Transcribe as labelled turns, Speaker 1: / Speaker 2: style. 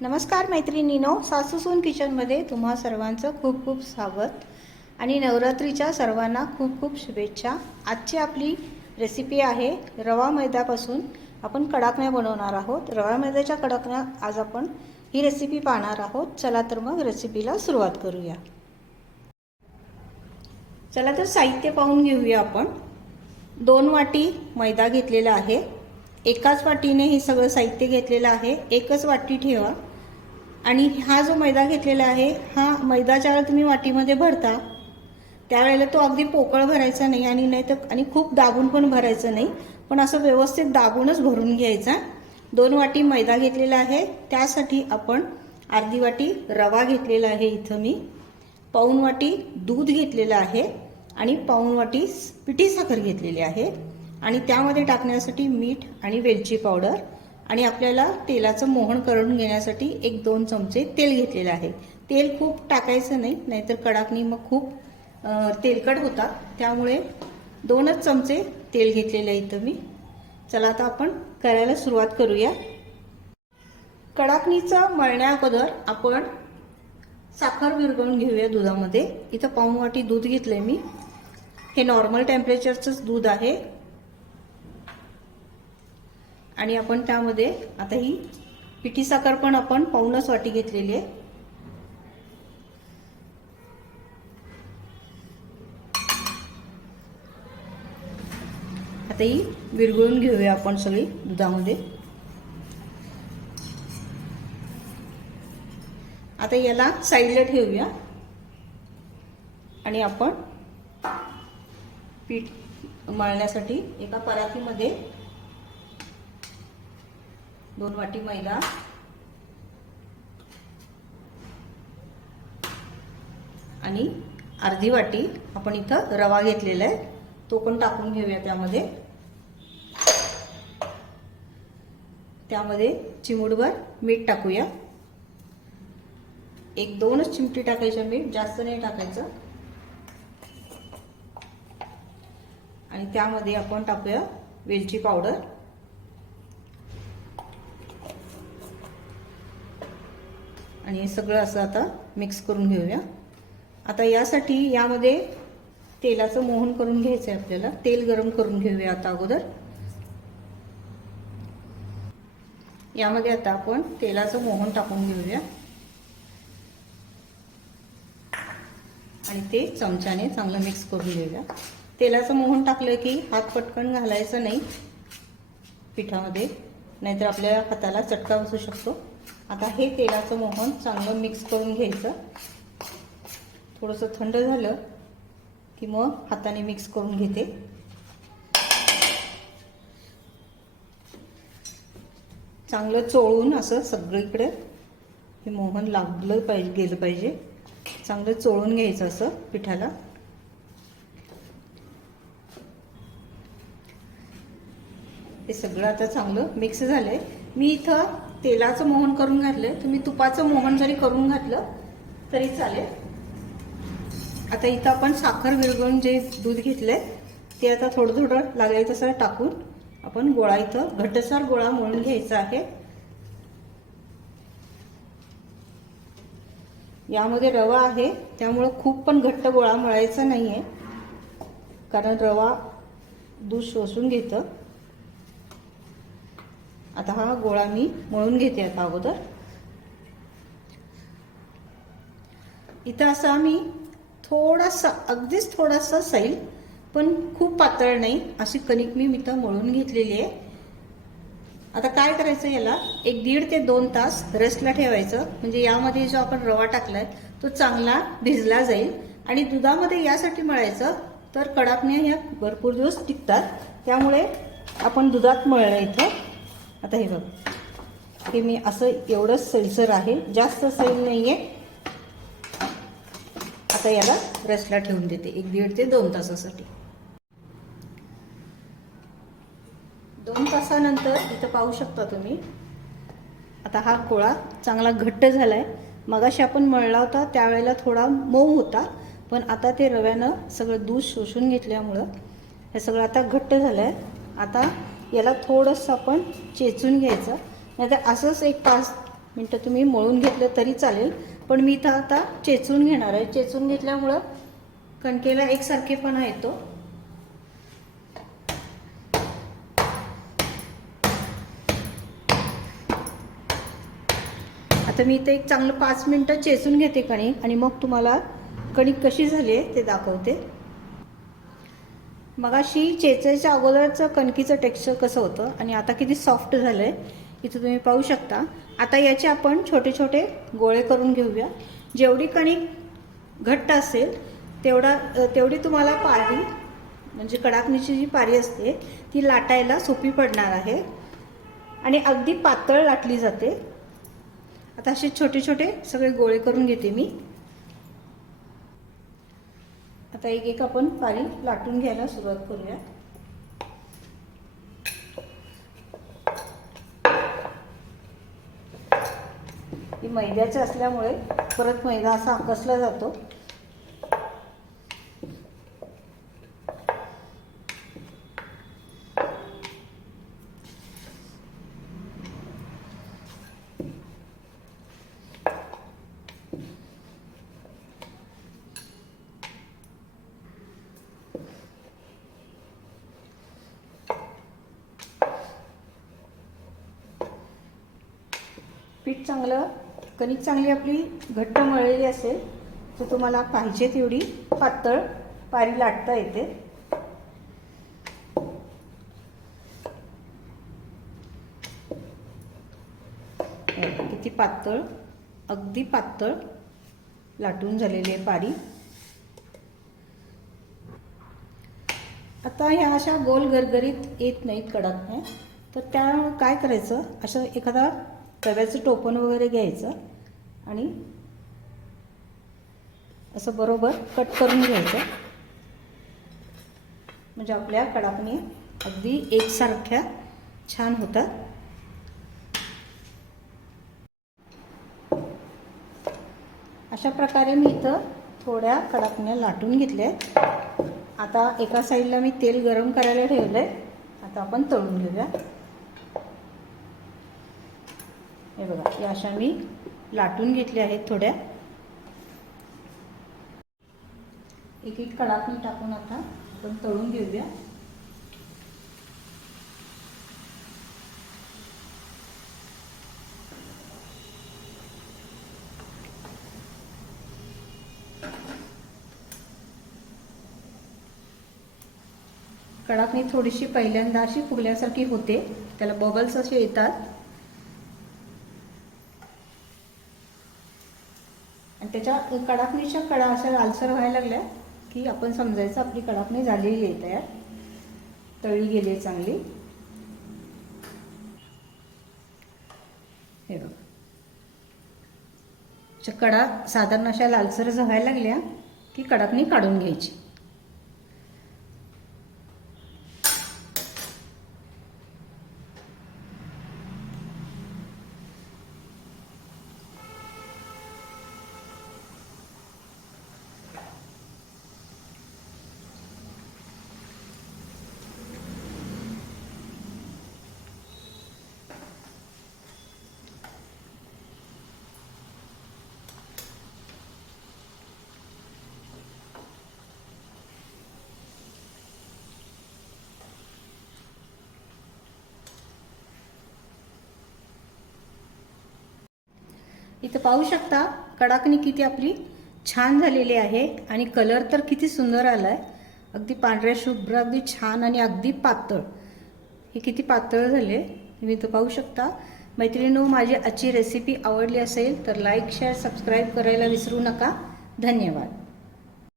Speaker 1: नमस्कार मैत्रिणीनो सासूसून किचनमध्ये तुम्हा सर्वांचं खूप खूप स्वागत आणि नवरात्रीच्या सर्वांना खूप खूप शुभेच्छा. आजची आपली रेसिपी आहे रवा मैद्यापासून आपण कडाकण्या बनवणार आहोत. रवा मैद्याच्या कडाकण्या आज आपण ही रेसिपी पाहणार आहोत. चला तर मग रेसिपीला सुरुवात करूया. चला तर साहित्य पाहून घेऊया आपण. दोन वाटी मैदा घेतलेला आहे. एकाच वाटीने हे सगळं साहित्य घेतलेलं आहे. एकच वाटी ठेवा. आणि हा जो मैदा घेतलेला आहे हा मैदा ज्यावेळेला तुम्ही वाटीमध्ये भरता त्यावेळेला तो अगदी पोकळ भरायचा नाही आणि नाही तर आणि खूप दाबून पण भरायचं नाही. पण असं व्यवस्थित दाबूनच भरून घ्यायचा. दोन वाटी मैदा घेतलेला आहे. त्यासाठी आपण अर्धी वाटी रवा घेतलेला आहे इथं मी. पाऊन वाटी दूध घेतलेलं आहे. आणि पाऊन वाटी पिठी साखर घेतलेली आहे. आणि त्यामध्ये टाकण्यासाठी मीठ आणि वेलची पावडर आणि आपल्याला तेलाचं मोहन करून घेण्यासाठी एक दोन चमचे तेल घेतलेलं आहे. तेल खूप टाकायचं नाही नाहीतर कडाकणी मग खूप तेलकट होतात. त्यामुळे दोनच चमचे तेल घेतलेले आहे इथं मी. चला आता आपण करायला सुरुवात करूया. कडाकणीचा मळण्या अगोदर आपण साखर विरघळून घेऊया दुधामध्ये. इथं पाऊण वाटी दूध घेतलंय मी. हे नॉर्मल टेम्परेचरचंच दूध आहे. आणि आपण त्यामध्ये आता ही पिठी साखर पण आपण पाऊनच वाटी घेतलेली आहे. आता ही विरघळून घेऊया आपण सगळी दुधामध्ये. आता याला साईडला ठेवूया. आणि आपण पीठ मळण्यासाठी एका परातीमध्ये दोन वाटी मैदा. आणि अर्धी वाटी आपण इथं रवा घेतलेला आहे. तो पण टाकून घेऊया त्यामध्ये. त्यामध्ये चिमूटभर मीठ टाकूया. एक दोनच चिमटी टाकायचं मीठ जास्त नाही टाकायचं. आणि त्यामध्ये आपण टाकूया वेलची पावडर. आणि हे सगळं असं आता मिक्स करून घेऊया. आता यासाठी यामध्ये तेलाचं मोहन करून घ्यायचं आहे आपल्याला. तेल गरम करून घेऊया आता अगोदर. यामध्ये आता आपण तेलाचं मोहन टाकून घेऊया. आणि ते चमच्याने चांगलं मिक्स करून घेऊया. तेलाचं मोहन टाकलं की हात पटकन घालायचं नाही. पिठामध्ये. नाहीतर आपल्या हाताला चटका बसू शकतो. आता हे तेलाचं मोहन चांगलं मिक्स करून घ्यायचं. थोडंसं थंड झालं की मग हाताने मिक्स करून घेते. चांगलं चोळून असं सगळीकडे हे मोहन लागलं पाहिजे गेलं पाहिजे. चांगलं चोळून घ्यायचं असं पिठाला. हे सगळं आता चांगलं मिक्स झालं आहे मी इथं तेलाचं मोहन करून घातलंय. तुम्ही तुपाचं मोहन जरी करून घातलं तरी चालेल. आता इथं आपण साखर विरघळून जे दूध घेतलंय ते आता थोडं थोडं लागेल तसं टाकून आपण गोळा इथं घट्टसार गोळा मळून घ्यायचा आहे. यामध्ये रवा आहे त्यामुळं खूप पण घट्ट गोळा मळायचा नाही आहे कारण रवा दूध शोषून घेतं. आता हा गोळा मी मळून घेते आता अगोदर. इथं असा मी थोडासा अगदीच थोडासा सैल पण खूप पातळ नाही अशी कणिक मी इथं मळून घेतलेली आहे. आता काय करायचं याला? एक दीड ते दोन तास रेस्टला ठेवायचं. म्हणजे यामध्ये जो आपण रवा टाकलाय तो चांगला भिजला जाईल. आणि दुधामध्ये यासाठी मळायचं तर कडाकण्या ह्या भरपूर दिवस टिकतात. त्यामुळे आपण दुधात मळलं इथं. आता हे बघ. हे मी असं एवढंच सैलसर आहे जास्त सैल नाही आहे आता याला रसला ठेवून देते एक दीड ते दोन तासासाठी. दोन तासानंतर इथं पाहू शकता तुम्ही. आता हा कोळा चांगला घट्ट झाला आहे मगाशी आपण मळला होता त्यावेळेला थोडा मऊ होता पण आता ते रव्यानं सगळं दूध शोषून घेतल्यामुळं हे सगळं आता घट्ट झालं आहे आता याला थोडंसं आपण चेचून घ्यायचं. नाहीतर असंच एक पाच मिनटं तुम्ही मळून घेतलं तरी चालेल. पण मी तर आता चेचून घेणार आहे. चेचून घेतल्यामुळं कणकेला एकसारखेपणा येतो. आता मी इथं एक चांगलं पाच मिनटं चेचून घेते कणिक आणि मग तुम्हाला कणिक कशी झाली आहे ते दाखवते. मगाशी चेचायच्या अगोदरचं कणकीचं टेक्स्चर कसं होतं आणि आता किती सॉफ्ट झालं आहे इथं तुम्ही पाहू शकता. आता याचे आपण छोटे छोटे गोळे करून घेऊया. जेवढी कणिक घट्ट असेल तेवढा तेवढी तुम्हाला पारी म्हणजे कडाकणीची जी पारी असते ती लाटायला सोपी पडणार आहे. आणि अगदी पातळ लाटली जाते. आता असे छोटे छोटे सगळे गोळे करून घेते मी. आता एक एक आपण पारी लाटून घ्यायला सुरुवात करूया. ही मैद्याचे असल्यामुळे परत मैदा असा आकसला जातो. पीठ चांगलं कणिक चांगली आपली घट्ट मळलेली असेल तर तुम्हाला पाहिजे तेवढी पातळ पारी लाटता येते. किती पातळ अगदी पातळ लाटून झालेली आहे पारी. आता ह्या अशा गोल गरगरीत येत नाहीत कडक नाही तर त्या काय करायचं? असं एखादा तव्याचं टोपण वगैरे घ्यायचं आणि असं बरोबर कट करून घ्यायचं. म्हणजे आपल्या कडापणी अगदी एकसारख्या छान होतात. अशा प्रकारे मी इथं थोड्या कडाकण्या लाटून घेतल्या आहेत. आता एका साईडला मी तेल गरम करायला ठेवलं आहे आता आपण तळून घेऊया. हे बघा या अशा मी लाटून घेतल्या आहेत थोड्या. एक एक कडाकणी टाकून आता आपण तळून घेऊया. कडाकणी थोडीशी पहिल्यांदा अशी फुगल्यासारखी होते त्याला बबल्स असे येतात. त्याच्या कडाकणीच्या कडा अशा लालसर व्हायला लागल्या की आपण समजायचं आपली कडाकणी झालेली आहे तयार. तळी गेली आहे चांगली. हे बघ. कडा साधारण अशा लालसर व्हायला लागल्या की कडाकणी काढून घ्यायची. इथं पाहू शकता कडाकणी किती आपली छान झालेली आहे आणि कलर तर किती सुंदर आला आहे अगदी पांढऱ्या शुभ्र अगदी छान आणि अगदी पातळ. हे किती पातळ झाले तुम्ही इथं पाहू शकता. मैत्रिणीनो माझी आजची रेसिपी आवडली असेल तर लाईक शेअर सबस्क्राईब करायला विसरू नका. धन्यवाद.